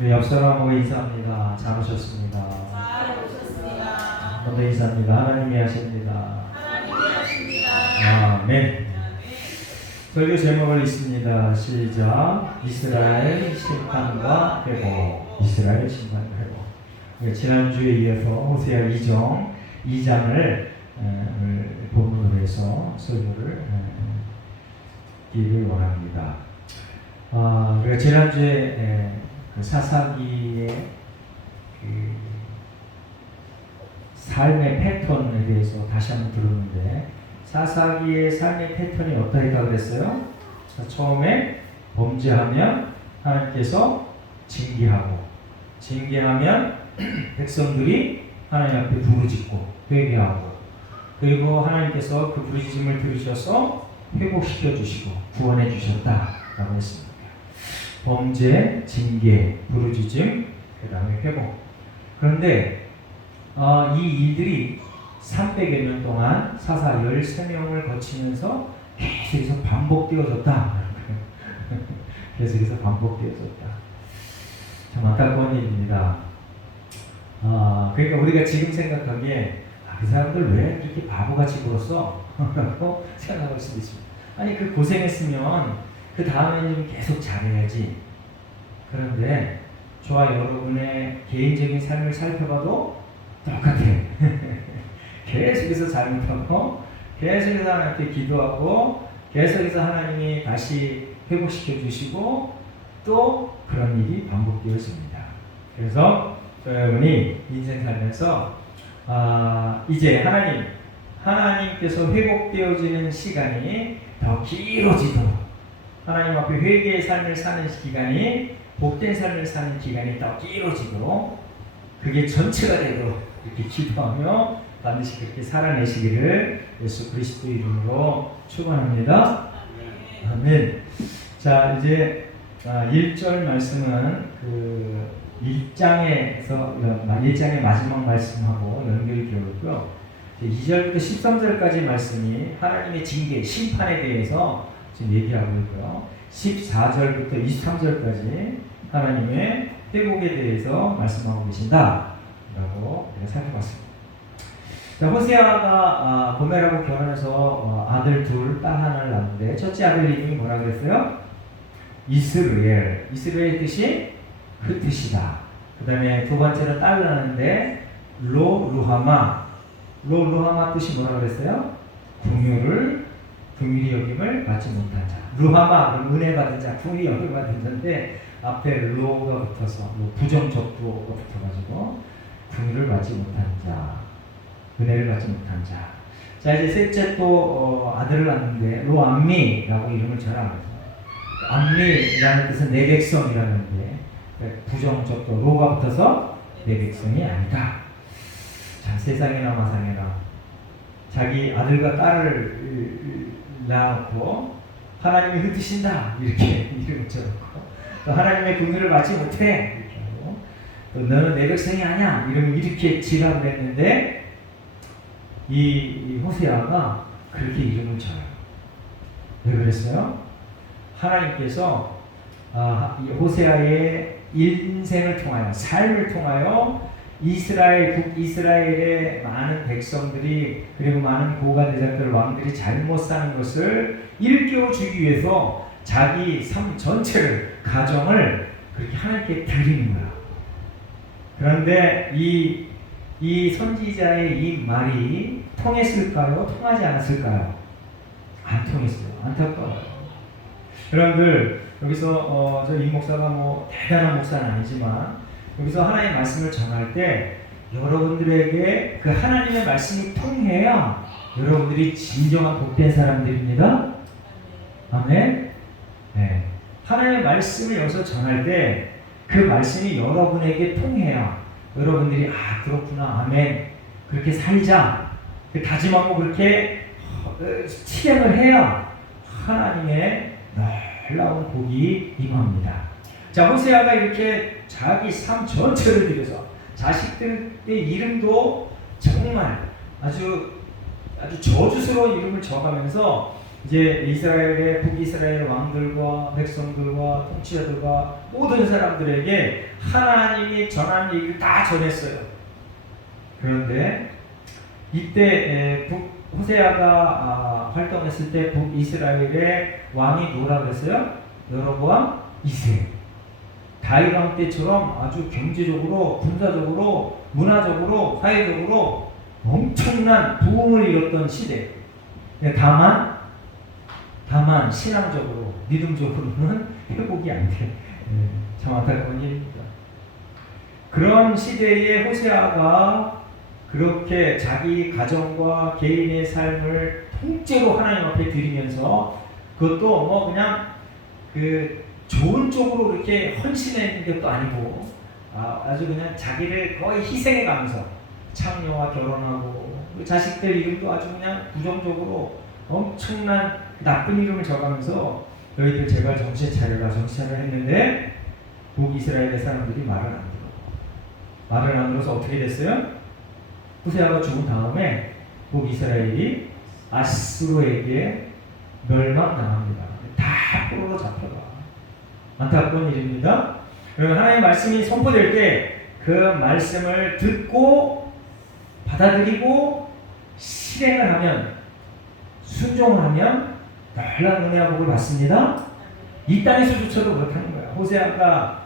네, 옆 사람하고 인사합니다. 잘 오셨습니다. 잘 오셨습니다. 먼저 인사합니다. 하나님이 하십니다. 하나님이 하십니다. 아멘. 설교 제목을 읽습니다. 시작. 이스라엘 심판과 회복. 이스라엘 심판과 회복. 네, 지난주에 이어서 호세아 2장을 본문으로 해서 설교를 드리길 원합니다. 우리가 지난주에 그 사사기의 그 삶의 패턴에 대해서 다시 한번 들었는데, 사사기의 삶의 패턴이 어떠했다 그랬어요? 처음에 범죄하면 하나님께서 징계하고, 징계하면 백성들이 하나님 앞에 부르짖고 회개하고, 그리고 하나님께서 그 부르짖음을 들으셔서 회복시켜 주시고 구원해 주셨다라고 했습니다. 범죄, 징계, 부르짖음, 그 다음에 회복. 그런데 이 일들이 300여 년 동안 사사 13명을 거치면서 계속해서 반복되어졌다. 계속해서 반복되어졌다. 참 안타까운 일입니다. 그러니까 우리가 지금 생각하기에 그 사람들 왜 이렇게 바보같이 굴었어? 라고 생각할 수도 있습니다. 아니, 그 고생했으면 그 다음에는 계속 잘해야지. 그런데 저와 여러분의 개인적인 삶을 살펴봐도 똑같아요. 계속해서 잘못하고, 계속해서 하나님께 기도하고, 계속해서 하나님이 다시 회복시켜 주시고, 또 그런 일이 반복되어집니다. 그래서 여러분이 인생 살면서 이제 하나님께서 회복되어지는 시간이 더 길어지도록, 하나님 앞에 회개의 삶을 사는 기간이, 복된 삶을 사는 기간이 더 길어지도록, 그게 전체가 되도록 이렇게 기도하며 반드시 그렇게 살아내시기를 예수 그리스도 이름으로 축원합니다. 아멘. 자, 이제 1절 말씀은 그 1장의 마지막 말씀하고 연결이 되었고요. 2절부터 13절까지 말씀이 하나님의 징계, 심판에 대해서 지금 얘기하고 있고요. 14절부터 23절까지 하나님의 회복에 대해서 말씀하고 계신다라고 우리가 살펴봤습니다. 자, 호세아가 고멜하고 결혼해서 아들 둘, 딸 하나를 낳는데, 첫째 아들 이름이 뭐라 그랬어요? 이스라엘. 이스라엘 뜻이 흩으시다. 그 다음에 두 번째로 딸을 낳는데 로루하마. 로루하마 뜻이 뭐라 그랬어요? 긍휼히 여김을 받지 못한 자. 루하마, 은혜 받은 자, 긍휼히 여김을 받은 자인데 앞에 로가 붙어서, 부정적도가 붙어가지고 긍휼을 받지 못한 자, 은혜를 받지 못한 자. 자, 이제 셋째 또 아들을 낳는데 로암미라고 이름을 전합니다. 암미라는 뜻은 내 백성이라는데, 부정적도 로가 붙어서 내 백성이 아니다. 자, 세상에나 마상에나 자기 아들과 딸을 낳고 하나님이 흩으신다 이렇게 이름을 적고, 또 하나님의 긍휼을 받지 못해 이렇게 하고, 또 너는 내 백성이 아니야 이러면 이렇게 지랄을 했는데, 이 호세아가 그렇게 이름을 져요. 왜 그랬어요? 하나님께서 호세아의 인생을 통하여, 삶을 통하여 이스라엘의 많은 백성들이, 그리고 많은 고관대장들, 왕들이 잘못 사는 것을 일깨워 주기 위해서 자기 삶 전체를, 가정을 그렇게 하나님께 드리는 거야. 그런데 이 선지자의 이 말이 통했을까요? 통하지 않았을까요? 안 통했어요. 안타까워요. 여러분들, 여기서 저 이 목사가 대단한 목사는 아니지만, 여기서 하나님의 말씀을 전할 때 여러분들에게 그 하나님의 말씀이 통해야 여러분들이 진정한 복된 사람들입니다. 아멘. 네. 하나님의 말씀을 여기서 전할 때 그 말씀이 여러분에게 통해야 여러분들이 그렇구나, 아멘, 그렇게 살자, 다짐하고 그렇게 실행을 해야 하나님의 놀라운 복이 임합니다. 자, 호세아가 이렇게 자기 삶 전체를 들여서 자식들의 이름도 정말 아주 저주스러운 이름을 적으면서 이제 이스라엘의 북이스라엘 왕들과 백성들과 통치자들과 모든 사람들에게 하나님이 전한 얘기를 다 전했어요. 그런데 이때 호세아가 활동했을 때 북이스라엘의 왕이 누구라고 했어요? 여로보암 2세. 다윗 왕 때처럼 아주 경제적으로, 군사적으로, 문화적으로, 사회적으로 엄청난 부흥을 이뤘던 시대. 다만 신앙적으로, 믿음적으로는 회복이 안 돼. 참 안타까운 일입니다. 그런 시대에 호세아가 그렇게 자기 가정과 개인의 삶을 통째로 하나님 앞에 드리면서 그것도 뭐 그냥 그 좋은 쪽으로 이렇게 헌신했는 것도 아니고 아주 그냥 자기를 거의 희생해 가면서 창녀와 결혼하고 그 자식들 이름도 아주 그냥 부정적으로 엄청난 나쁜 이름을 적으면서 너희들 제발 정신 차려라 했는데 북이스라엘의 사람들이 말을 안 들어서 어떻게 됐어요? 호세아가 죽은 다음에 북이스라엘이 아수르에게 멸망당합니다. 다 포로로 잡혀가. 안타까운 일입니다. 하나님의 말씀이 선포될 때 그 말씀을 듣고 받아들이고 실행을 하면, 순종을 하면 놀라운 은혜와 복을 받습니다. 이 땅에서조차도 그렇다는 거야. 호세아가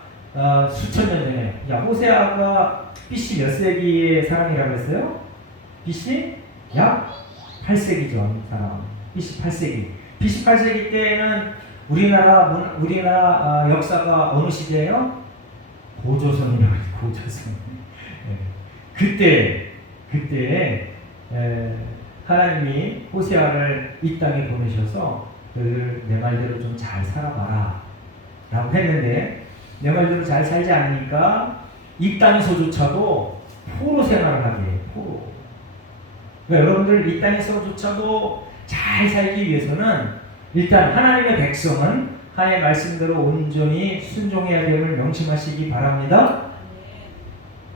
수천 년 전에, 호세아가 BC 몇 세기의 사람이라고 했어요? BC 약 8세기 전 사람. BC 8세기. BC 8세기 때는 우리나라 역사가 어느 시대예요? 고조선이라고 해요. 고조선. 그때 하나님이 호세아를 이 땅에 보내셔서 내 말대로 좀 잘 살아봐라 라고 했는데, 내 말대로 잘 살지 않으니까 이 땅에서조차도 포로 생활을 하게 해요. 포로. 그러니까 여러분들 이 땅에서조차도 잘 살기 위해서는 일단 하나님의 백성은 하나님의 말씀대로 온전히 순종해야 됨을 명심하시기 바랍니다.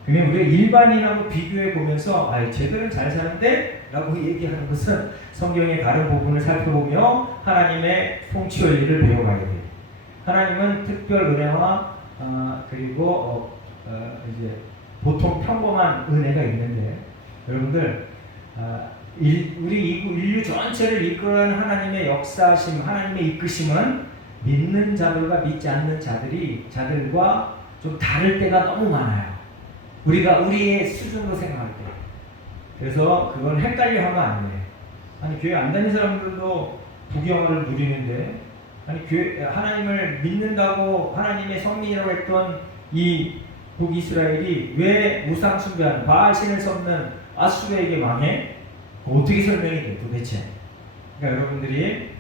그러면 우리가 일반인하고 비교해 보면서 쟤들은 잘 사는데? 라고 얘기하는 것은 성경의 다른 부분을 살펴보며 하나님의 통치 원리를 배워가야 돼요. 하나님은 특별 은혜와 그리고 이제 보통 평범한 은혜가 있는데, 여러분들 우리 인류 전체를 이끌어가는 하나님의 역사심, 하나님의 이끄심은 믿는 자들과 믿지 않는 자들과 좀 다를 때가 너무 많아요. 우리가 우리의 수준으로 생각할 때. 그래서 그걸 헷갈려 하면 안 돼. 아니, 교회 안 다니는 사람들도 부귀영화를 누리는데, 아니, 하나님을 믿는다고 하나님의 성민이라고 했던 이 북이스라엘이 왜 우상 숭배하는 바알신을 섬는 아수르에게 망해? 어떻게 설명이 돼 도대체? 그러니까 여러분들이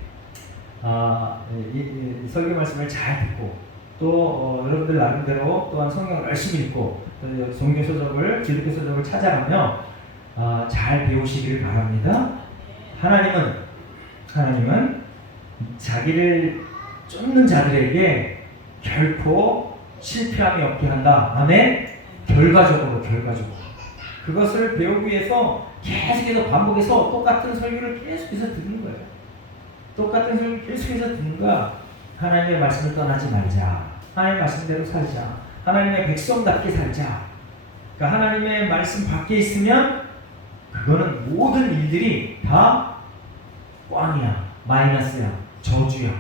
이 설교 말씀을 잘 듣고 또 여러분들 나름대로 또한 성경을 열심히 읽고 또 성경 서적을, 기독교 서적을 찾아가며 잘 배우시기를 바랍니다. 하나님은 자기를 쫓는 자들에게 결코 실패함이 없게 한다. 아멘. 결과적으로 그것을 배우기 위해서 계속해서 반복해서 똑같은 설교를 계속해서 듣는 거예요. 똑같은 설교를 계속해서 듣는가. 하나님의 말씀을 떠나지 말자. 하나님의 말씀대로 살자. 하나님의 백성답게 살자. 그러니까 하나님의 말씀 밖에 있으면 그거는 모든 일들이 다 꽝이야, 마이너스야, 저주야.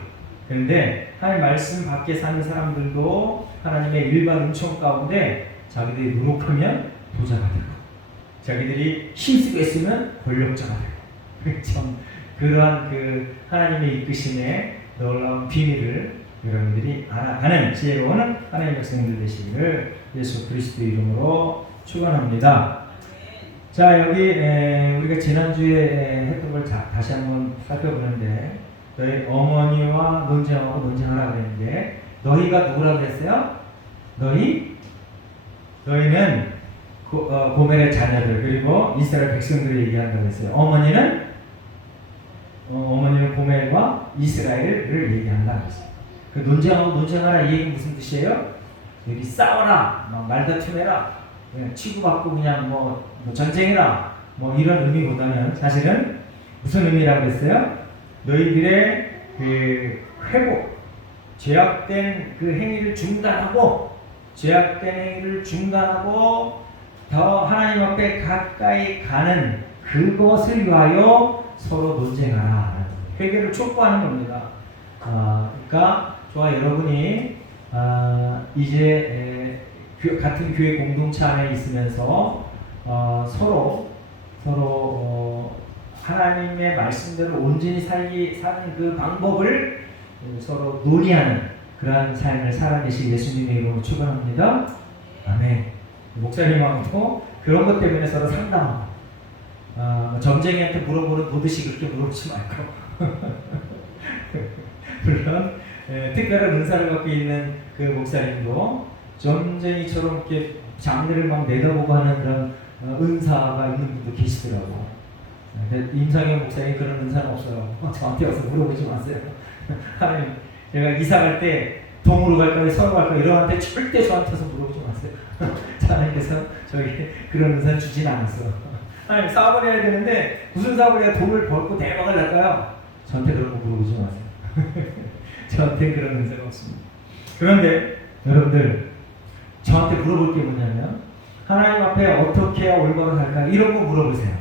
그런데 하나님의 말씀 밖에 사는 사람들도 하나님의 일반 은총 가운데 자기들이 노력하면 부자가 되고, 자기들이 힘쓰고 있으면 권력자가 되고, 참 그러한 그 하나님의 이끄심의 놀라운 비밀을 여러분들이 알아가는 지혜로운 하나님의 백성들 되시기를 예수 그리스도 이름으로 축원합니다. 자, 여기 우리가 지난주에 했던 걸 다시 한번 살펴보는데, 너희 어머니와 논쟁하고 논쟁하라 그랬는데, 너희가 누구라고 그랬어요? 너희는 고멜의 자녀들, 그리고 이스라엘 백성들을 얘기한다고 했어요. 어머니는 고멜과 이스라엘을 얘기한다고 했어요. 그 논쟁하라 이 얘기는 무슨 뜻이에요? 여기 싸워라, 말다툼해라, 치고받고 그냥 뭐 전쟁해라, 뭐 이런 의미보다는 사실은 무슨 의미라고 했어요? 너희들의 그 회복, 죄악된 그 행위를 중단하고 더 하나님 앞에 가까이 가는 그것을 위하여 서로 논쟁하라. 회개를 촉구하는 겁니다. 그러니까 저와 여러분이 이제 같은 교회 공동체 안에 있으면서 서로 하나님의 말씀대로 온전히 사는 그 방법을 서로 논의하는 그러한 삶을 살아내실 예수님의 이름으로 축원합니다. 아멘. 목사님하고 그런 것 때문에 서로 상담하고 점쟁이한테 물어보는 보듯이 그렇게 물어보지 말고 물론 특별한 은사를 갖고 있는 그 목사님도 점쟁이처럼 이렇게 장르를 막 내다보고 하는 그런 은사가 있는 분도 계시더라고요. 임상현 목사님 그런 은사는 없어요. 저한테 와서 물어보지 마세요. 하나님, 제가 이사 갈 때 동으로 갈까요? 서로 갈까요? 이러는데 절대 저한테 와서 물어보지 마세요. 하나님께서 저에게 그런 은사 주진 않았어요. 하나님, 사업을 해야 되는데 무슨 사업을 해야 돈을 벌고 대박을 날까요? 저한테 그런 거 물어보지 마세요. 저한테 그런 은사가 없습니다. 그런데 여러분들, 저한테 물어볼 게 뭐냐면 하나님 앞에 어떻게 해야 올바로 살까? 이런 거 물어보세요.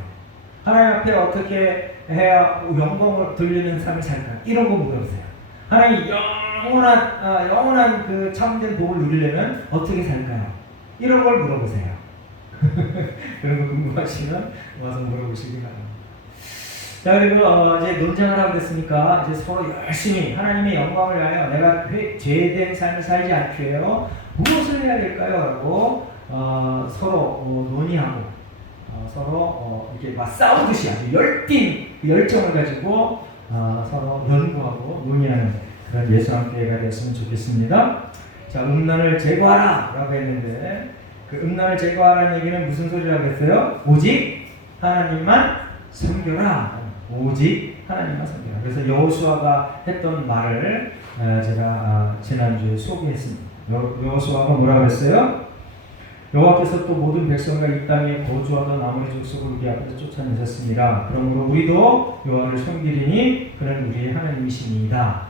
하나님 앞에 어떻게 해야 영광을 돌리는 삶을 살까? 이런 거 물어보세요. 하나님 영원한 그 참된 복을 누리려면 어떻게 살까요? 이런 걸 물어보세요. 그런 거 궁금하시면 와서 물어보시기 바랍니다. 자, 그리고 이제 논쟁을 하고 됐으니까 이제 서로 열심히 하나님의 영광을 위하여 내가 죄된 삶을 살지 않기 위하여 무엇을 해야 될까요? 라고 서로 논의하고 서로 이렇게 막 싸우듯이 아주 열정을 가지고 서로 연구하고 논의하는 그런 예수함교회가 되었으면 좋겠습니다. 자, 음란을 제거하라 라고 했는데 그 음란을 제거하라는 얘기는 무슨 소리라고 했어요? 오직 하나님만 섬겨라. 오직 하나님만 섬겨라. 그래서 여호수아가 했던 말을 제가 지난주에 소개했습니다. 여호수아가 뭐라고 했어요? 여호와께서 또 모든 백성과 이 땅에 거주하던 아모리 족속을 우리 앞에서 쫓아내셨습니다. 그러므로 우리도 여호와를 섬기리니 그는 우리의 하나님이시니이다.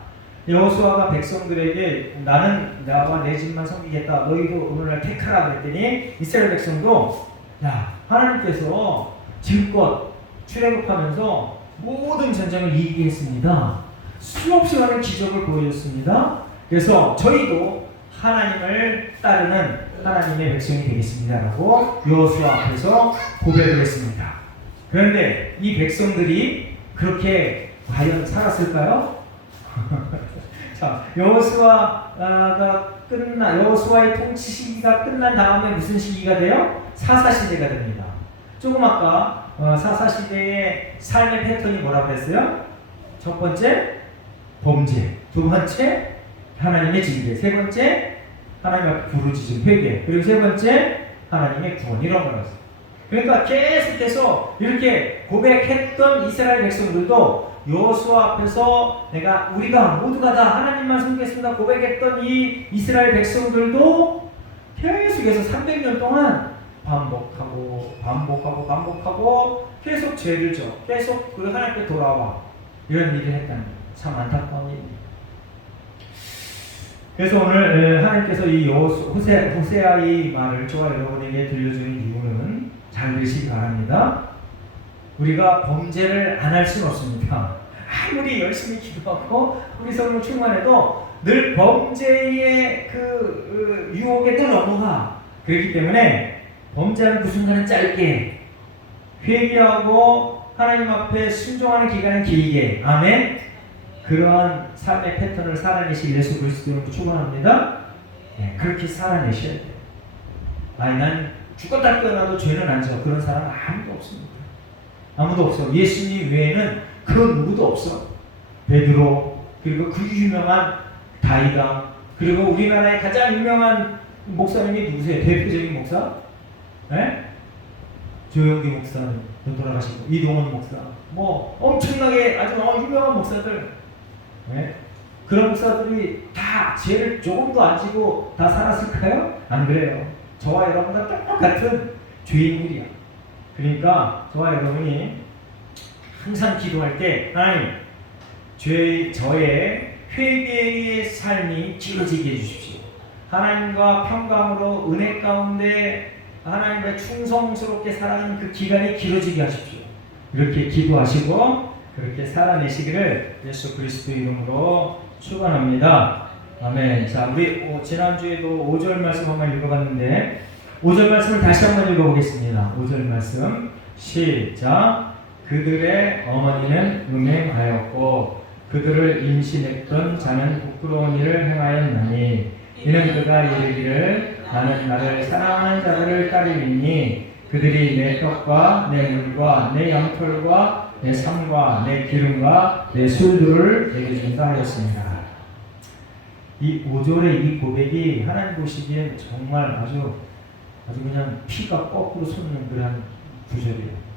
여호수아가 백성들에게 나는 나와 내 집만 섬기겠다. 너희도 오늘날 택하라 그랬더니 이스라엘 백성도 야, 하나님께서 지금껏 출애굽하면서 모든 전쟁을 이기게 했습니다. 수없이 많은 기적을 보여줬습니다. 그래서 저희도 하나님을 따르는 하나님의 백성이 되겠습니다 라고 여호수아 앞에서 고백을 했습니다. 그런데 이 백성들이 그렇게 과연 살았을까요? 자, 여호수아의 통치 시기가 끝난 다음에 무슨 시기가 돼요? 사사시대가 됩니다. 조금 아까 사사시대의 삶의 패턴이 뭐라고 했어요? 첫 번째, 범죄. 두 번째, 하나님의 징계. 세 번째, 하나님 앞에 부르짖음, 회개. 그리고 세 번째, 하나님의 구원. 이런 거였어요. 그러니까 계속해서 이렇게 고백했던 이스라엘 백성들도 여호수아 앞에서 우리가 모두가 다 하나님만 섬기겠습니다 고백했던 이 이스라엘 백성들도 계속해서 300년 동안 반복하고 계속 죄를 져. 계속 그 하나님께 돌아와. 이런 일을 했다는 거예요. 참 안타까운 일입니다. 그래서 오늘 하나님께서 이 호세아의 말을 저와 여러분에게 들려주는 이유는 잘 들으시기 바랍니다. 우리가 범죄를 안 할 수는 없습니다. 아무리 열심히 기도하고 우리 성령 충만해도 늘 범죄의 그 유혹에 늘 넘어가. 그렇기 때문에 범죄하는 그 순간은 짧게, 회개하고 하나님 앞에 순종하는 기간은 길게. 아멘. 그러한 삶의 패턴을 살아내실 예수 그리스도로 축원합니다. 네, 그렇게 살아내셔야 돼요. 난 죽었다 깨어나도 죄는 안 져. 그런 사람 아무도 없습니다. 아무도 없어. 예수님 외에는 그 누구도 없어. 베드로, 그리고 그 유명한 다이강, 그리고 우리나라의 가장 유명한 목사님이 누구세요? 대표적인 목사? 네? 조영기 목사님 돌아가시고, 이동원 목사, 뭐 엄청나게 아주 유명한 목사들. 네? 그런 목사들이 다 죄를 조금도 안 지고 다 살았을까요? 안 그래요. 저와 여러분과 똑같은 죄인들이야. 그러니까 저와 여러분이 항상 기도할 때 하나님, 저의 회개의 삶이 길어지게 해주십시오. 하나님과 평강으로 은혜 가운데 하나님과 충성스럽게 살아가는 그 기간이 길어지게 하십시오. 이렇게 기도하시고 그렇게 살아내시기를 예수 그리스도 이름으로 축원합니다. 아멘. 자, 우리 지난주에도 5절 말씀 한번 읽어봤는데 5절 말씀을 다시 한번 읽어보겠습니다. 5절 말씀 시작. 그들의 어머니는 음행하였고 그들을 임신했던 자는 부끄러운 일을 행하였나니 이는 그가 이르기를 나는 나를 사랑하는 자들을 따르리니 그들이 내 떡과 내 물과 내 양털과 내 삶과 내 기름과 내 술들을 내게 준다 하였습니다. 이 5절의 이 고백이 하나님 보시기엔 정말 아주 그냥 피가 거꾸로 솟는 그런 구절이에요.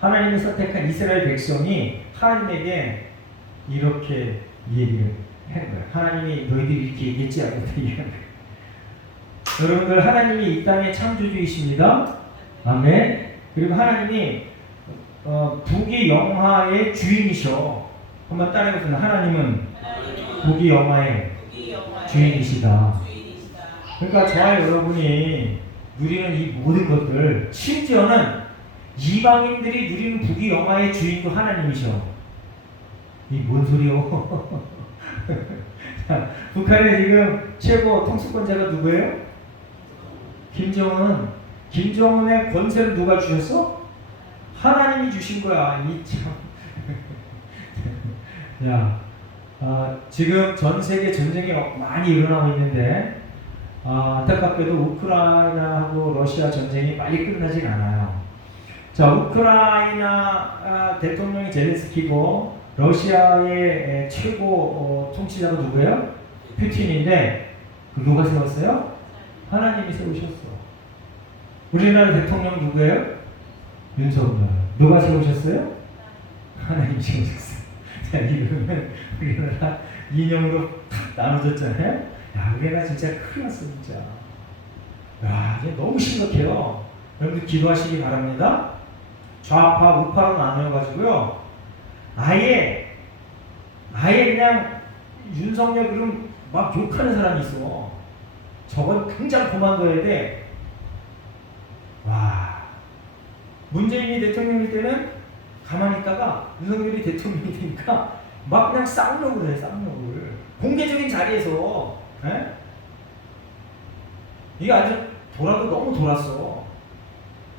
하나님이 선택한 이스라엘 백성이 하나님에게 이렇게 얘기를 한 거예요. 하나님이 너희들이 이렇게 얘기했지 않고 얘기한 거예요. 여러분들, 하나님이 이 땅의 창조주이십니다. 아멘. 그리고 하나님이 부귀 영화의 주인이셔. 한번 따라해보세요. 하나님은 부귀 영화의 주인이시다. 그러니까 저와 여러분이 누리는 이 모든 것들, 심지어는 이방인들이 누리는 부귀 영화의 주인도 하나님이셔. 이 뭔 소리요? 북한의 지금 최고 통수권자가 누구예요? 김정은. 김정은의 권세를 누가 주셨어? 하나님이 주신 거야. 이 참. 야, 지금 전 세계 전쟁이 많이 일어나고 있는데 안타깝게도 우크라이나하고 러시아 전쟁이 빨리 끝나진 않아요. 자, 우크라이나 대통령이 젤렌스키고 러시아의 최고 통치자가 누구예요? 푸틴인데 누가 세웠어요? 하나님이 세우셨어. 우리나라 대통령 누구예요? 윤석열. 누가 세우셨어요? 하나님이 세우셨어요. 자, 이거는 우리나라 이념으로 탁 나눠졌잖아요. 야, 우리나라 진짜 큰일 났어, 진짜. 야, 이제 너무 심각해요. 여러분들 기도하시기 바랍니다. 좌파, 우파로 나뉘어가지고요. 아예 그냥 윤석열 그럼 막 욕하는 사람이 있어. 저건 당장 그만둬야 돼. 와. 문재인이 대통령일 때는 가만히 있다가 윤석열이 대통령이 되니까 막 그냥 쌍욕을 해, 쌍욕을. 공개적인 자리에서. 에? 이게 아주 너무 돌았어.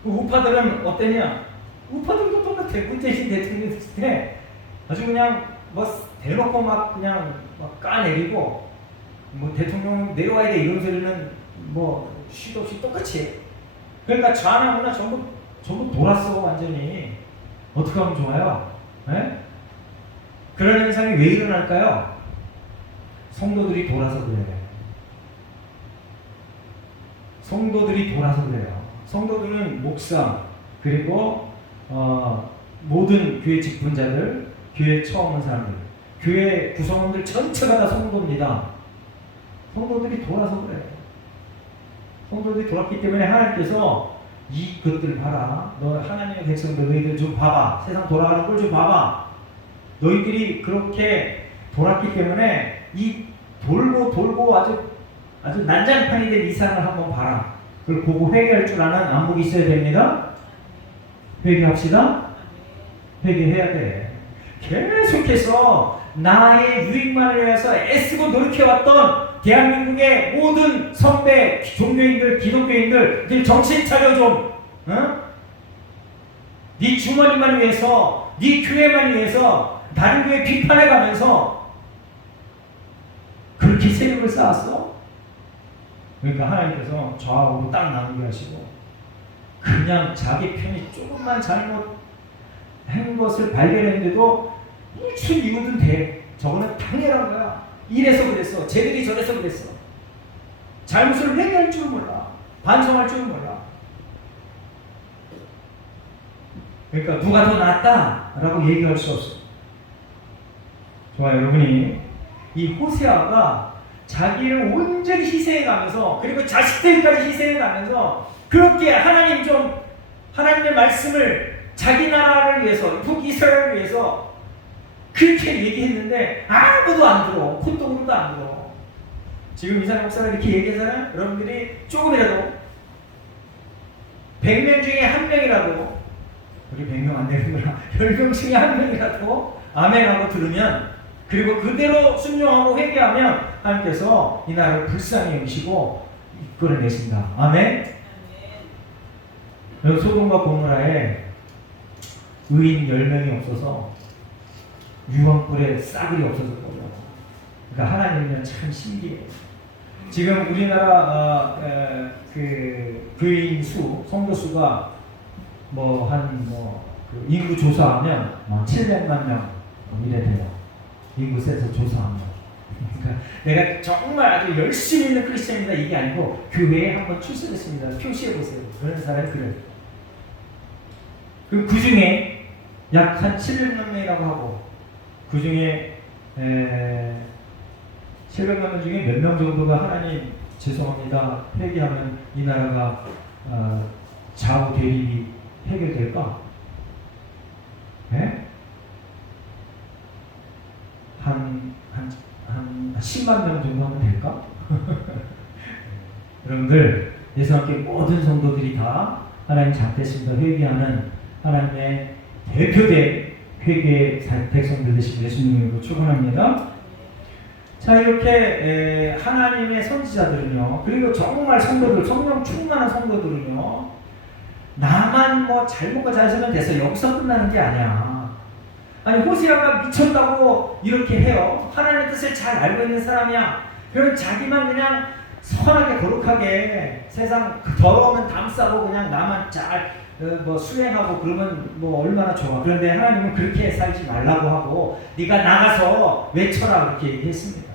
그 우파들은 어땠냐? 우파들도 똑같아. 문재인 대통령 됐을 때 아주 그냥 뭐 대놓고 막 그냥 막 까내리고 뭐 대통령 내려와야 돼 이런 소리는 뭐 쉬도 없이 똑같이 해. 그러니까 좌나 우나 전부 돌았어 완전히. 어떻게 하면 좋아요? 에? 그런 현상이 왜 일어날까요? 성도들이 돌아서 그래요. 성도들이 돌아서 그래요. 성도들은 목사 그리고 모든 교회 직분자들, 교회 처음 온 사람들, 교회 구성원들 전체가 다 성도입니다. 성도들이 돌아서 그래요. 성도들이 돌았기 때문에 하나님께서 이것들 봐라. 너 하나님의 백성들 너희들 좀 봐봐. 세상 돌아가는 걸 좀 봐봐. 너희들이 그렇게 돌았기 때문에 이 돌고 아주 난장판이 된 이상을 한번 봐라. 그걸 보고 회개할 줄 아는 안목이 있어야 됩니다. 회개합시다. 회개해야 돼. 계속해서 나의 유익만을 위해서 애쓰고 노력해왔던 대한민국의 모든 선배, 종교인들, 기독교인들, 늘 정신 차려 좀. 어? 네 주머니만 위해서, 네 교회만 위해서 다른 교회 비판해가면서 그렇게 세력을 쌓았어? 그러니까 하나님께서 좌우로 딱 나누게 하시고 그냥 자기 편이 조금만 잘못한 것을 발견했는데도 무슨 이유든 돼. 저거는 당연한 거야. 이래서 그랬어. 쟤들이 저래서 그랬어. 잘못을 회개할 줄 몰라. 반성할 줄 몰라. 그러니까 누가 더 낫다라고 얘기할 수 없어. 좋아요. 여러분이 이 호세아가 자기를 온전히 희생해가면서 그리고 자식들까지 희생해가면서 그렇게 하나님의 말씀을 자기 나라를 위해서 북이스라엘을 위해서 그렇게 얘기했는데 아무도 안 들어. 콧등으로도 안 들어. 지금 이상희 목사가 이렇게 얘기하잖아요. 여러분들이 조금이라도 100명 중에 1명이라도, 우리 100명 안 되는구나, 10명 중에 1명이라도 아멘하고 들으면, 그리고 그대로 순종하고 회개하면 하나님께서 이 나라를 불쌍히 여기시고 이끌어내신다. 아멘. 여러분, 소돔과 고모라에 의인 10명이 없어서 유황불에 싸그리 없어졌거든요. 그러니까 하나님은 참 신기해요. 지금 우리나라 그 교인 수, 성도 수가 그 인구 조사하면 700만 명 이래 돼요. 인구세에서 조사하면. 그러니까 내가 정말 아주 열심히 있는 크리스천이다 이게 아니고 교회에 한번 출석했습니다. 표시해 보세요. 그런 사람이 그래요. 그 중에 약 한 700만 명이라고 하고, 그 중에 700만 명 중에 몇 명 정도가 하나님 죄송합니다 회개하면 이 나라가 좌우 대립이 해결될까? 네? 한 10만 명 정도 하면 될까? 여러분들, 예수 함께 모든 성도들이 다 하나님 잡겠습니다 회개하는 하나님의 대표된 회개 백성들 되시길 예수님으로 축원합니다. 자, 이렇게 하나님의 선지자들은요, 그리고 정말 성도들, 성령 충만한 성도들은요, 나만 잘 먹고 잘 살면 돼서 여기서 끝나는 게 아니야. 아니, 호세아가 미쳤다고 이렇게 해요. 하나님의 뜻을 잘 알고 있는 사람이야. 그럼 자기만 그냥 선하게 거룩하게 세상 더러우면 담 싸고 그냥 나만 잘 수행하고 그러면 얼마나 좋아. 그런데 하나님은 그렇게 살지 말라고 하고, 네가 나가서 외쳐라 그렇게 얘기했습니다.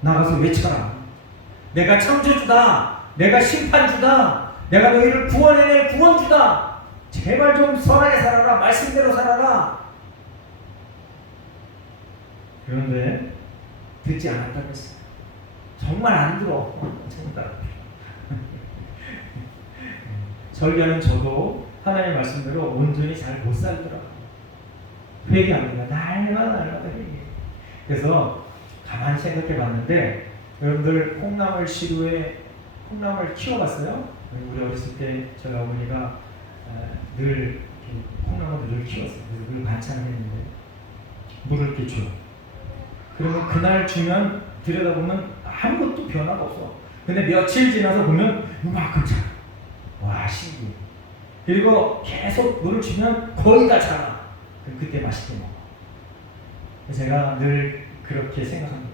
나가서 외쳐라. 내가 창조주다. 내가 심판주다. 내가 너희를 구원해낼 구원주다. 제발 좀 선하게 살아라. 말씀대로 살아라. 그런데 듣지 않았다고 했어요. 정말 안 들어. 정말. 설교는 저도 하나님의 말씀대로 온전히 잘 못 살더라고요. 회개합니다. 날마다 회개. 그래서 가만히 생각해 봤는데, 여러분들 콩나물 시루에 콩나물 키워봤어요? 우리 어렸을 때 저희 어머니가 늘 콩나물을 늘 키웠어요. 그래서 늘 반찬을 했는데 물을 이렇게 줘요. 그러면 그날 주면 들여다보면 아무것도 변화가 없어. 근데 며칠 지나서 보면 이만큼 자라. 와, 신기해. 그리고 계속 물을 주면 거의 다 자라. 그때 맛있게 먹어. 제가 늘 그렇게 생각합니다.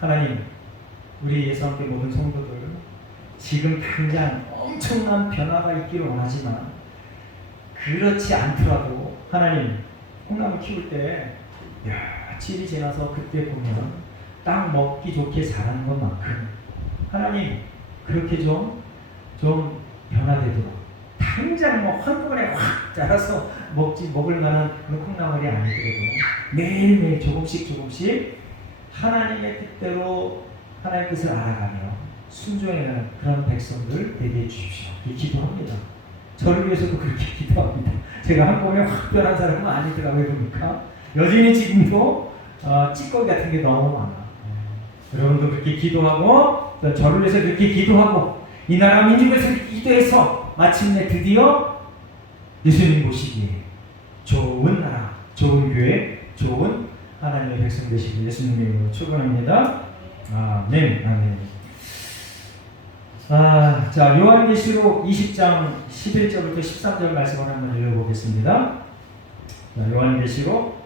하나님, 우리 예수 함께 모든 성도들 지금 당장 엄청난 변화가 있기를 원하지만, 그렇지 않더라도 하나님, 콩나물 키울 때 며칠이 지나서 그때 보면 딱 먹기 좋게 자라는 것만큼 하나님 그렇게 좀 변화되도록, 당장 한꺼번에 확 자라서 먹을 만한 그런 콩나물이 아니더라도 매일매일 조금씩 하나님의 뜻대로 하나님의 뜻을 알아가며 순종해가는 그런 백성들 되게 해주십시오. 기도합니다. 저를 위해서도 그렇게 기도합니다. 제가 한꺼번에 확 변한 사람은 아니더라고요. 그러니까 여전히 지금도 찌꺼기 같은 게 너무 많아. 여러분도 그렇게 기도하고, 또 저를 위해서 그렇게 기도하고, 이 나라 민족을 위해서 기도해서 마침내 드디어 예수님 모시기에 좋은 나라, 좋은 교회, 좋은 하나님의 백성 되시길 예수님 이름으로 축원합니다. 아멘. 아멘. 자, 요한계시록 20장 11절부터 13절 말씀을 한번 읽어보겠습니다. 자, 요한계시록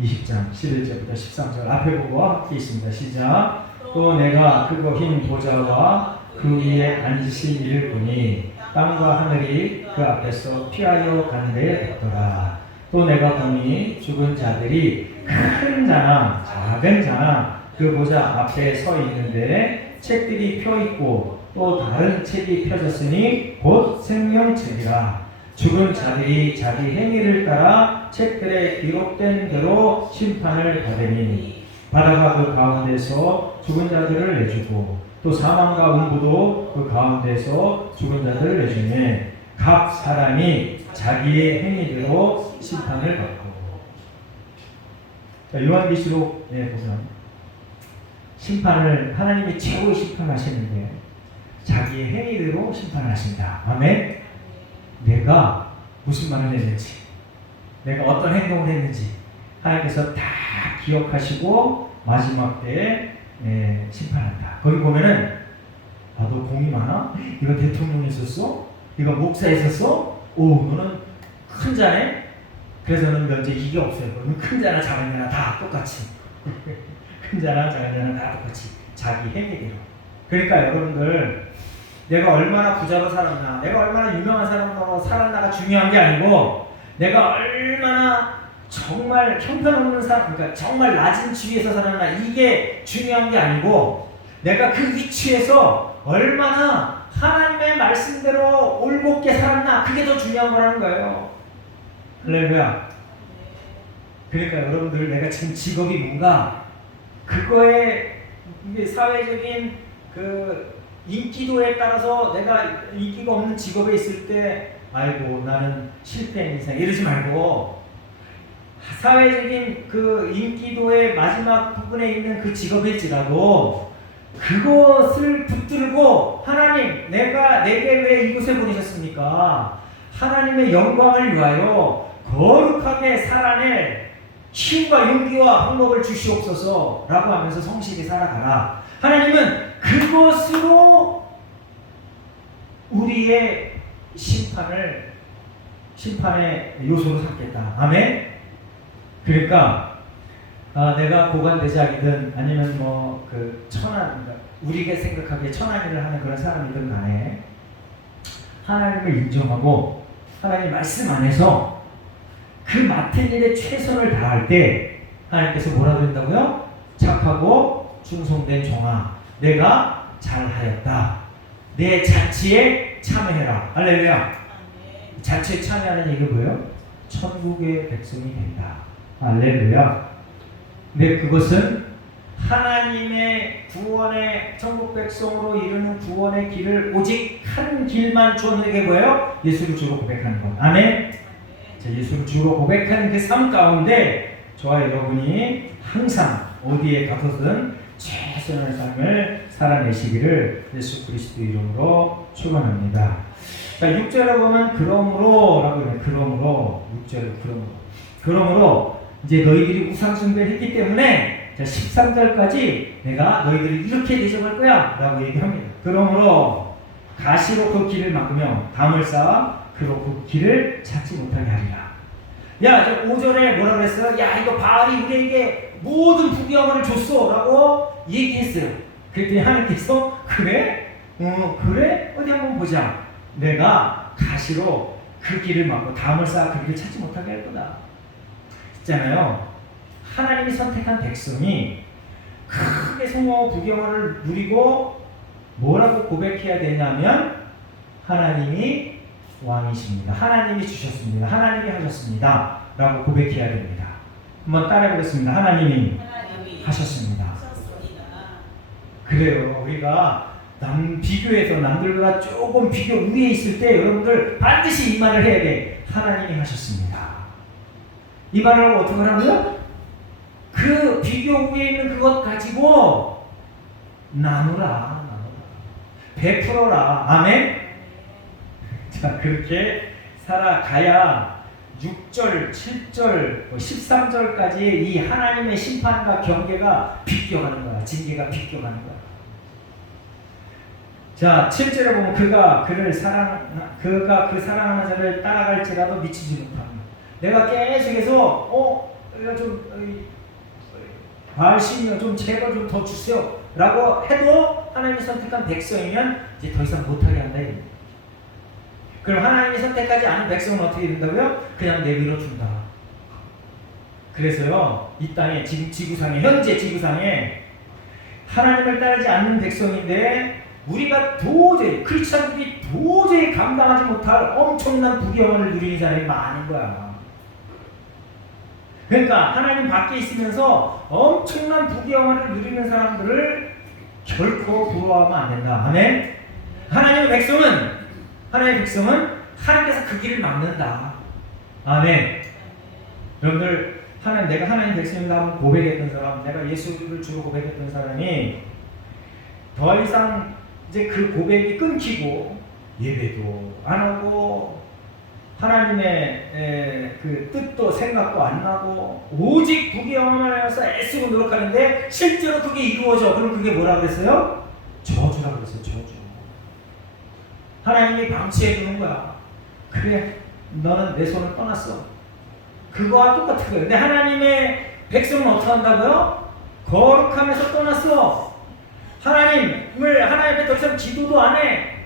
20장 11절부터 13절 앞에 보고와 함께 있습니다. 시작. 또 내가 크고 흰 보좌와 그 위에 앉으신 이를 보니 땅과 하늘이 그 앞에서 피하여 간데 없더라. 또 내가 보니 죽은 자들이 큰 자나 작은 자나 그 보좌 앞에 서 있는데 책들이 펴 있고 또 다른 책이 펴졌으니 곧 생명책이라. 죽은 자들이 자기 행위를 따라 책들에 기록된 대로 심판을 받으니 바다가 그 가운데서 죽은 자들을 내주고 또 사망과 음부도 그 가운데서 죽은 자들을 내주니 각 사람이 자기의 행위대로 심판을 받고. 자, 요한계시록에 보면 심판을 하나님이 최고의 심판하시는데 자기의 행위대로 심판하신다. 아멘. 내가 무슨 말을 했는지, 내가 어떤 행동을 했는지 하나님께서 다 기억하시고 마지막 때에 심판한다. 거기 보면은 너 공이 많아? 이거 대통령이 있었어? 이거 목사 있었어? 오, 너는 큰 자네? 그래서 너는 면제 이게 없어요. 너는 큰 자나 작은 자나 다 똑같이 큰 자나 작은 자나 다 똑같이 자기 행위대로. 그러니까 여러분들, 내가 얼마나 부자로 살았나, 내가 얼마나 유명한 사람으로 살았나가 중요한 게 아니고, 내가 얼마나 정말 형편없는 사람, 그러니까 정말 낮은 지위에서 살았나, 이게 중요한 게 아니고, 내가 그 위치에서 얼마나 하나님의 말씀대로 올곧게 살았나, 그게 더 중요한 거라는 거예요. 할렐루야. 그러니까 여러분들, 내가 지금 직업이 뭔가, 그거에 사회적인 그 인기도에 따라서 내가 인기가 없는 직업에 있을 때 아이고 나는 실패한 인생 이러지 말고, 사회적인 그 인기도의 마지막 부분에 있는 그 직업일지라도 그것을 붙들고, 하나님 내가 내게 왜 이곳에 보내셨습니까? 하나님의 영광을 위하여 거룩하게 살아낼 힘과 용기와 방법을 주시옵소서 라고 하면서 성실히 살아가라. 하나님은 그것으로 우리의 심판의 요소로 삼겠다. 아멘. 그러니까 내가 고관대장이든 아니면 뭐 그 천한, 우리가 생각하기에 천한 일을 하는 그런 사람이든 간에 하나님을 인정하고 하나님 말씀 안에서 그 맡은 일에 최선을 다할 때 하나님께서 뭐라고 한다고요? 착하고 충성된 종아, 내가 잘하였다. 내 자치에 참여해라. 할렐루야. 자치에 참여하는 얘기가 뭐예요? 천국의 백성이 된다. 할렐루야. 근데 그것은 하나님의 구원의 천국 백성으로 이르는 구원의 길을 오직 한 길만 주어내게 뭐예요? 예수를 주로 고백하는 것. 아멘. 자, 예수를 주로 고백하는 그 삶 가운데 저와 여러분이 항상 어디에 가서든 최선의 삶을 살아내시기를 예수 그리스도 이름으로 축원합니다. 자, 6절에 보면 그러므로 라고 해요. 그러므로 6절에 그러므로 이제 너희들이 우상 숭배를 했기 때문에 자, 13절까지 내가 너희들이 이렇게 대접할 거야 라고 얘기합니다. 그러므로 가시로 그 길을 막으며 담을 쌓아 그로 그 길을 찾지 못하게 하리라. 야, 5절에 뭐라 그랬어요? 야, 이거 바알이 우리에게 모든 부귀영화를 줬어 라고 얘기했어요. 그랬더니 하나님께서 그래? 그래? 어디 한번 보자. 내가 가시로 그 길을 막고 담을 쌓아 그 길을 찾지 못하게 할 거다. 있잖아요. 하나님이 선택한 백성이 크게 성공하고 부귀영화를 누리고 뭐라고 고백해야 되냐면 하나님이 왕이십니다. 하나님이 주셨습니다. 하나님이 하셨습니다. 라고 고백해야 됩니다. 한번 따라해 보겠습니다. 하나님이 하셨습니다. 그래요. 우리가 비교해서 남들과 조금 비교 위에 있을 때 여러분들 반드시 이 말을 해야 돼. 하나님이 하셨습니다. 이 말을 어떻게 하라고요? 그 비교 위에 있는 그것 가지고 나누라. 베풀어라. 아멘. 자, 그렇게 살아가야 6절, 7절, 13절까지 이 하나님의 심판과 경계가 비껴가는 거야. 징계가 비껴가는 거야. 자, 7절에 보면 그가 그 사랑하는 자를 따라갈지라도 미치지 못합니다. 내가 계속해서 내가 좀 바알신이요 좀 제거 좀 더 주세요 라고 해도 하나님이 선택한 백성이면 이제 더 이상 못하게 한다. 그럼 하나님이 선택하지 않은 백성은 어떻게 된다고요? 그냥 내밀어 준다. 그래서요, 이 땅에 지금 지구상에, 현재 지구상에 하나님을 따르지 않는 백성인데 우리가 도저히, 크리스찬들이 도저히 감당하지 못할 엄청난 부귀영화를 누리는 사람이 많은 거야. 그러니까 하나님 밖에 있으면서 엄청난 부귀영화를 누리는 사람들을 결코 부러워하면 안 된다. 아멘. 하나님의 백성은 하나님께서 그 길을 막는다. 아멘. 여러분들, 하나님, 내가 하나님 백성이다 하고 고백했던 사람, 내가 예수를 주로 고백했던 사람이 더 이상 이제 그 고백이 끊기고 예배도 안 하고 하나님의 그 뜻도 생각도 안 나고 오직 부귀영화만 하면서 애쓰고 노력하는데 실제로 그게 이루어져. 그럼 그게 뭐라 그랬어요? 저주라고 그랬어요. 저주. 하나님이 방치해 두는 거야. 그래, 너는 내 손을 떠났어. 그거와 똑같은 거예요. 근데 하나님의 백성은 어떻게 한다고요? 거룩하면서 떠났어. 하나님 앞에 더 이상 기도도 안 해.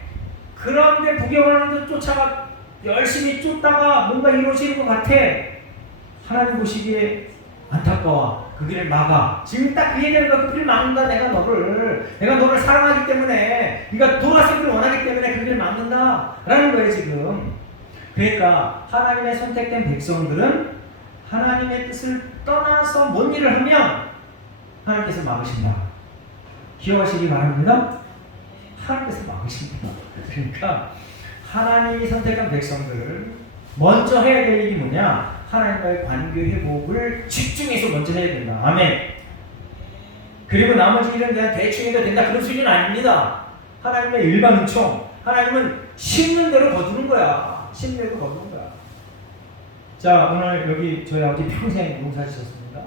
그런데 부경하는 데 쫓아가 열심히 쫓다가 뭔가 이루어지는 것 같아. 하나님 보시기에 안타까워. 그 길을 막아. 지금 딱 그 얘기하는 거야. 그 길을 막는다. 내가 너를 사랑하기 때문에, 네가 돌아서기를 원하기 때문에 그 길을 막는다 라는 거예요 지금. 그러니까 하나님의 선택된 백성들은 하나님의 뜻을 떠나서 뭔 일을 하면 하나님께서 막으신다. 기억하시기 바랍니다. 하나님께서 막으신다. 그러니까 하나님이 선택한 백성들을 먼저 해야 될 일이 뭐냐? 하나님과의 관계 회복을 집중해서 먼저 해야 된다. 아멘. 그리고 나머지 일은 그냥 대충 해도 된다. 그런 수준은 아닙니다. 하나님의 일반 은총. 하나님은 심는 대로 거두는 거야. 심는 대로 거두는 거야. 자, 오늘 여기 저희 아버지 평생 농사 지셨습니다.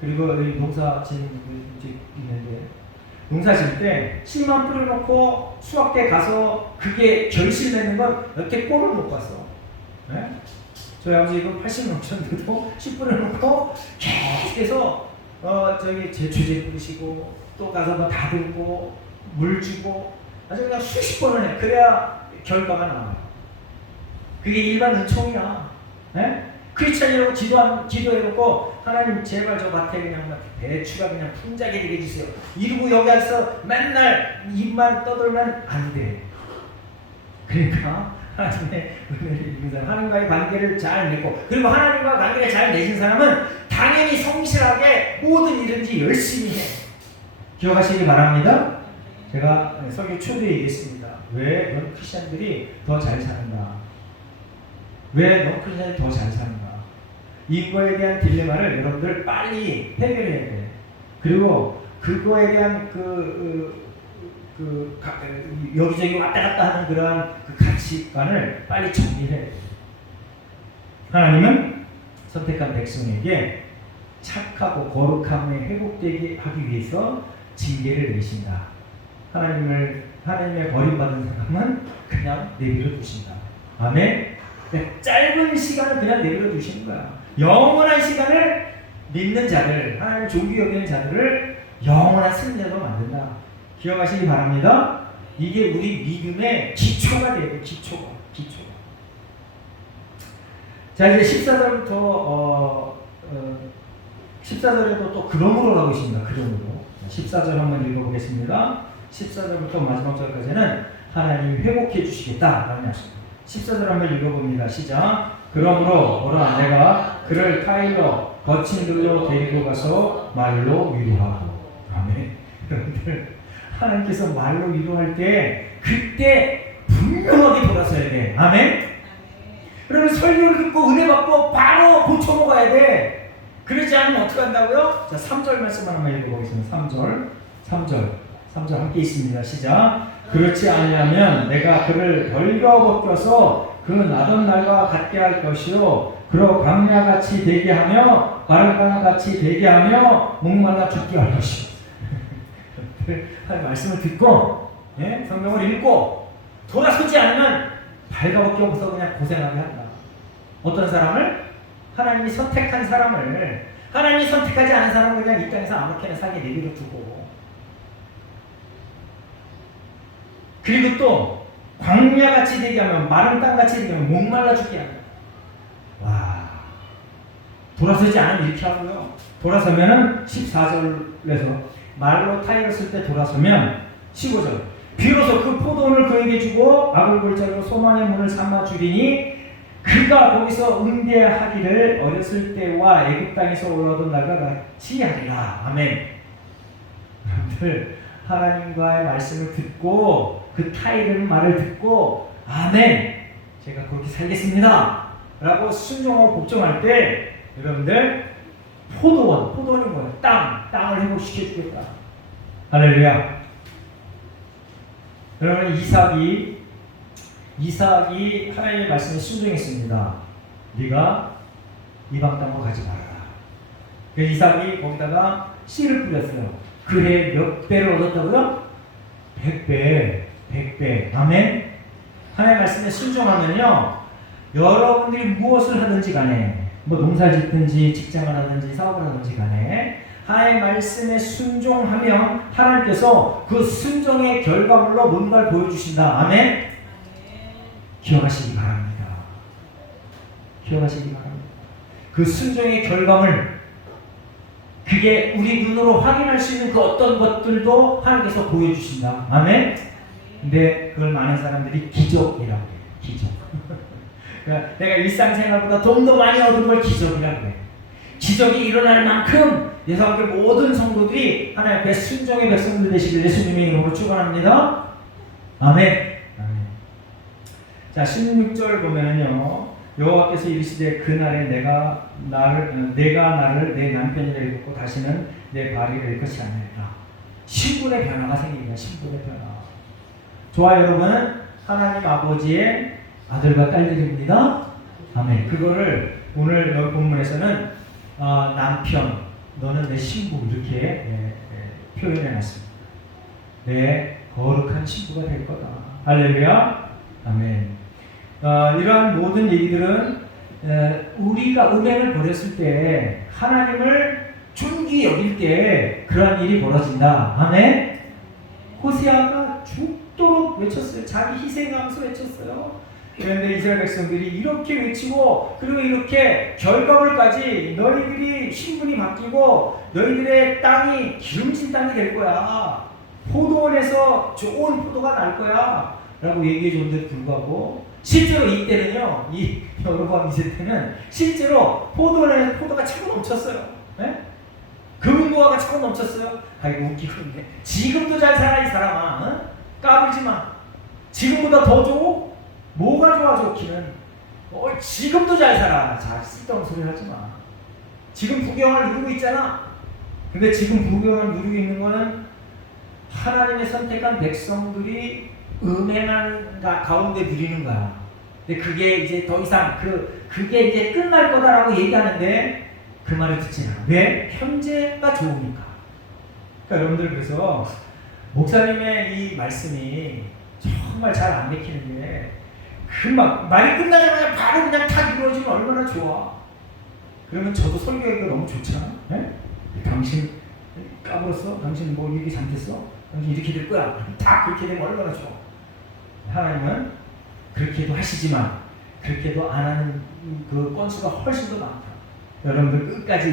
그리고 여기 농사 지는 분들이 있는데, 농사 질 때 씨만 뿌려놓고 수확대 가서 그게 결실 맺는 건 여태 꼴을 못 봤어. 네? 저희 아버지 이거 80 넘쳤는데도 씨 뿌려놓고 계속해서 저기 제초제 뿌리시고 또 가서 뭐 다듬고 물 주고 아주 그냥 수십 번을 해. 그래야 결과가 나와요. 그게 일반 은총이야. 네? 크리스찬이라고 기도해놓고 하나님 제발 저 밭에 그냥 배추가 그냥 풍작이 되게 해주세요. 이러고 여기 와서 맨날 입만 떠들면 안 돼. 그러니까 하나님의 은혜를 입는 사람, 하나님과의 관계를 잘 맺고, 그리고 하나님과 관계를 잘 맺은 사람은 당연히 성실하게 모든 일든지 열심히 해. 기억하시기 바랍니다. 제가 설교 초대에 얘기했습니다. 왜 넌 크리스찬들이 더 잘 사는가? 왜 넌 크리스찬이 더 잘 사는가? 이거에 대한 딜레마를 여러분들 빨리 해결해야 돼. 그리고 그거에 대한 여기저기 왔다 갔다 하는 그러한 그 가치관을 빨리 정리해야 돼. 하나님은 선택한 백성에게 착하고 거룩함에 회복되게 하기 위해서 징계를 내신다. 하나님의 버림받은 사람은 그냥 내버려 두신다. 아멘. 짧은 시간을 그냥 내버려 두시는 거야. 영원한 시간을 믿는 자들, 하나님 존귀 여기는 자들을 영원한 승리로 만든다. 기억하시기 바랍니다. 이게 우리 믿음의 기초가 돼야 돼. 기초가. 자, 이제 14절부터 14절에도 또 그러므로라고 있습니다. 그러므로 14절 한번 읽어보겠습니다. 14절부터 마지막 절까지는 하나님이 회복해 주시겠다라는 말씀입니다. 14절 한번 읽어봅니다. 시작. 그러므로 오라 내가 그를 타일러 거친 길로 데리고 가서 말로 위로하고. 아멘. 여러분들 하나님께서 말로 위로할 때 그때 분명하게 돌아서야 돼. 아멘. 그러면 설교를 듣고 은혜 받고 바로 고쳐 먹어야 돼. 그러지 않으면 어떻게 한다고요? 자, 3절 말씀 한번 읽어보겠습니다. 3절 함께 있습니다. 시작. 그렇지 않으면 내가 그를 벌거벗겨서 그 나던 날과 같게 할 것이요 그러 광야같이 되게 하며 마른 땅같이 되게 하며 목말라 죽게 할 것이요. 말씀을 듣고 성경을 읽고 돌아서지 않으면 발가벗겨서 그냥 고생하게 한다. 어떤 사람을? 하나님이 선택한 사람을. 하나님이 선택하지 않은 사람은 그냥 이 땅에서 아무렇게나 살게 내버려 두고, 그리고 또 광야같이 되게 하면 마른 땅같이 되게 하면 목말라 죽게 한다. 와, 돌아서지 않으면 이렇게 하고요. 돌아서면은 14절에서 말로 타이었을 때 돌아서면 15절 비로소 그 포도원을 그에게 주고 악을 골짜기로 소망의 문을 삼아 주리니 그가 거기서 응대하기를 어렸을 때와 애굽 땅에서 올라오던 날과 같이 하리라. 아멘. 여러분들 하나님과의 말씀을 듣고 그 타이르는 말을 듣고 아멘 제가 그렇게 살겠습니다 라고 순종하고 복종할 때 여러분들 포도원이 뭐야? 땅을 회복시켜주겠다. 할렐루야. 여러분, 이삭이 하나님의 말씀에 순종했습니다. 네가 이방 땅으로 가지 말아라. 그 이삭이 거기다가 씨를 뿌렸어요. 그해 몇 배를 얻었다고요? 100배. 아멘. 하나님의 말씀에 순종하면요, 여러분들이 무엇을 하든지 간에, 뭐 농사를 짓든지 직장을 하든지 사업을 하든지 간에 하나님의 말씀에 순종하면 하나님께서 그 순종의 결과물로 뭔가를 보여주신다. 아멘. 기억하시기 바랍니다. 그 순종의 결과물, 그게 우리 눈으로 확인할 수 있는 그 어떤 것들도 하나님께서 보여주신다. 아멘. 근데 그걸 많은 사람들이 기적이라고 해요. 기적. 그러니까 내가 일상생활보다 돈도 많이 얻은 걸 기적이라고 해요. 기적이 일어날 만큼 예수님께 모든 성도들이 하나님 앞에 순종의 백성들 되시길 예수님의 이름으로 축원합니다. 아멘. 자, 16절 보면은요, 여호와께서 이르시되 그날에 내가 나를 내 남편이라 읽고 다시는 내 발이라 일 것이 아니라 신분의 변화가 생깁니다. 신분의 변화. 좋아요, 여러분. 하나님 아버지의 아들과 딸들입니다. 아멘. 그거를 오늘 여기 본문에서는 남편, 너는 내 신부 이렇게 표현해 놨습니다. 내 거룩한 신부가 될 거다. 할렐루야. 아멘. 이러한 모든 얘기들은 우리가 음행을 버렸을 때 하나님을 존귀 여길 때 그러한 일이 벌어진다. 아멘. 호세아가 죽도록 외쳤어요. 자기 희생하면서 외쳤어요. 그런데 이스라엘 백성들이 이렇게 외치고 그리고 이렇게 결과물까지 너희들이 신분이 바뀌고 너희들의 땅이 기름진 땅이 될 거야. 포도원에서 좋은 포도가 날 거야 라고 얘기해 줬는데도 불구하고 실제로 이때는요, 이 여로보암 2세 때는 실제로 포도원에 포도가 차고 넘쳤어요. 네? 금고가 차고 넘쳤어요. 아이고 웃기고 있네. 지금도 잘 살아 이 사람아. 응? 까불지 마. 지금보다 더 좋고 뭐가 좋아 좋기는. 지금도 잘 살아. 자, 쓸데없는 소리 하지 마. 지금 부경을 누리고 있잖아. 근데 지금 부경을 누리고 있는 거는 하나님의 선택한 백성들이 음행한 가운데 누리는 거야. 근데 그게 이제 더 이상 그게 이제 끝날 거다라고 얘기하는데 그 말을 듣지 않아. 왜? 현재가 좋으니까. 그러니까 여러분들, 그래서 목사님의 이 말씀이 정말 잘 안 맥히는 게 금방 말이 끝나자마자 바로 그냥 탁 이루어지면 얼마나 좋아. 그러면 저도 설교하기가 너무 좋잖아. 네? 당신 까불었어? 당신 뭐 얘기 잘못했어? 당신 이렇게 될 거야. 딱 그렇게 되면 얼마나 좋아. 하나님은 그렇게도 하시지만 그렇게도 안 하는 그 건수가 훨씬 더 많다. 여러분들 끝까지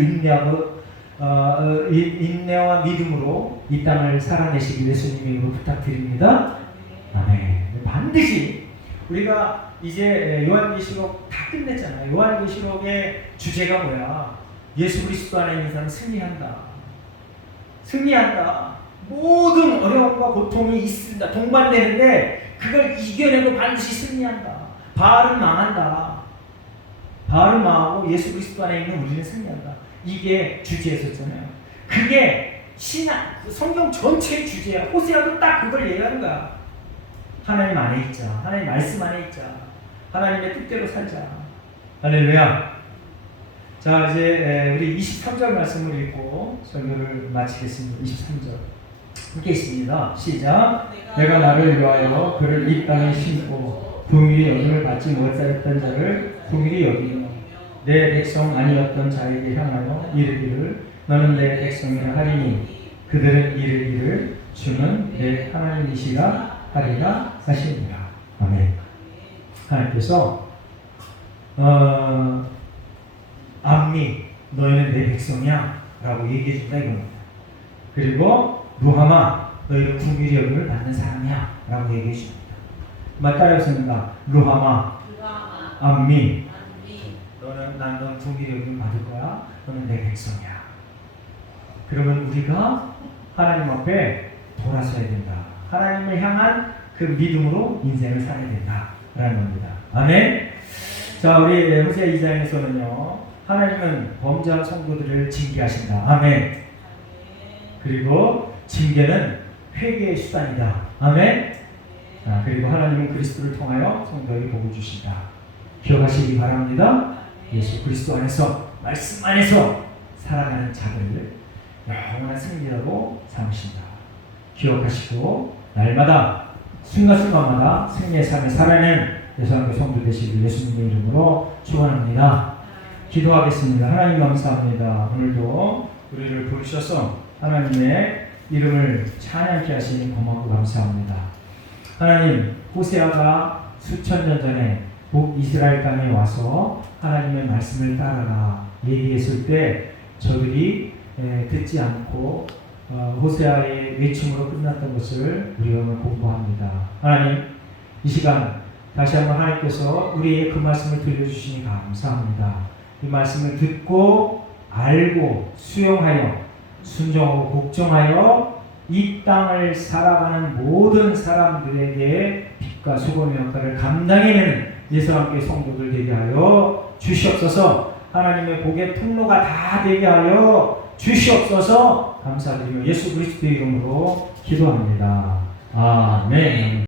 인내와 믿음으로 이 땅을 살아내시길 예수님의 이름으로 부탁드립니다. 아멘. 반드시 우리가 이제 요한계시록 다 끝냈잖아요. 요한계시록의 주제가 뭐야? 예수 그리스도 안에 있는 사람은 승리한다. 승리한다. 모든 어려움과 고통이 있습니다. 동반되는데 그걸 이겨내고 반드시 승리한다. 바알은 망한다. 바알은 망하고 예수 그리스도 안에 있는 우리는 승리한다. 이게 주제였었잖아요. 그게 신앙, 성경 전체의 주제야. 호세아도 딱 그걸 얘기하는 거야. 하나님 안에 있자. 하나님 말씀 안에 있자. 하나님의 뜻대로 살자. 할렐루야. 자, 이제 우리 23절 말씀을 읽고 설교를 마치겠습니다. 23절 함께 있습니다. 시작. 내가 나를 위하여 그를 이 땅에 심고 긍휼히 여김을 받지 못하였던 자를 긍휼히 여기며 내 백성 아니었던 자에게 향하여 이르기를 너는 내 백성이라 하리니 그들은 이르기를 주는 내 하나님이시라 하리라 하시니라. 아멘. 하나님께서 암미 너희는 내 백성이야 라고 얘기해 준다 이겁니다. 그리고 루하마 너희는 긍휼히 여김을 받는 사람이야 라고 얘기해 줍니다. 말 따라했습니다. 루하마 암미 너는 긍휼히 여김을 받을 거야. 너는 내 백성이야. 그러면 우리가 하나님 앞에 돌아서야 된다. 하나님을 향한 그 믿음으로 인생을 살아야 된다 라는 겁니다. 아멘. 자, 우리 호세아 2장에서는요 하나님은 범죄한 성도들을 징계하신다. 아멘. 그리고 징계는 회개의 수단이다. 아멘. 그리고 하나님은 그리스도를 통하여 성도에게 복을 주신다. 기억하시기 바랍니다. 예수 그리스도 안에서, 말씀 안에서 살아가는 자들을 영원한 승리라고 삼으신다. 기억하시고 날마다 순간순간마다 승리의 삶을 살아내는 예수님의 성도 되시길 예수님의 이름으로 축원합니다. 기도하겠습니다. 하나님 감사합니다. 오늘도 우리를 부르셔서 하나님의 이름을 찬양케 하시니 고맙고 감사합니다. 하나님, 호세아가 수천 년 전에 북이스라엘 땅에 와서 하나님의 말씀을 따라라 얘기했을 때 저들이 듣지 않고 호세아의 외침으로 끝났던 것을 우리가 오늘 공부합니다. 하나님, 이 시간 다시 한번 하나님께서 우리에게 그 말씀을 들려주시니 감사합니다. 이 말씀을 듣고 알고 수용하여 순종하고 복종하여 이 땅을 살아가는 모든 사람들에게 빛과 소금의 역할을 감당해내는 예수와 함께 성도들 되게 하여 주시옵소서. 하나님의 복의 통로가 다 되게 하여 주시옵소서. 감사드리며 예수 그리스도의 이름으로 기도합니다. 아멘.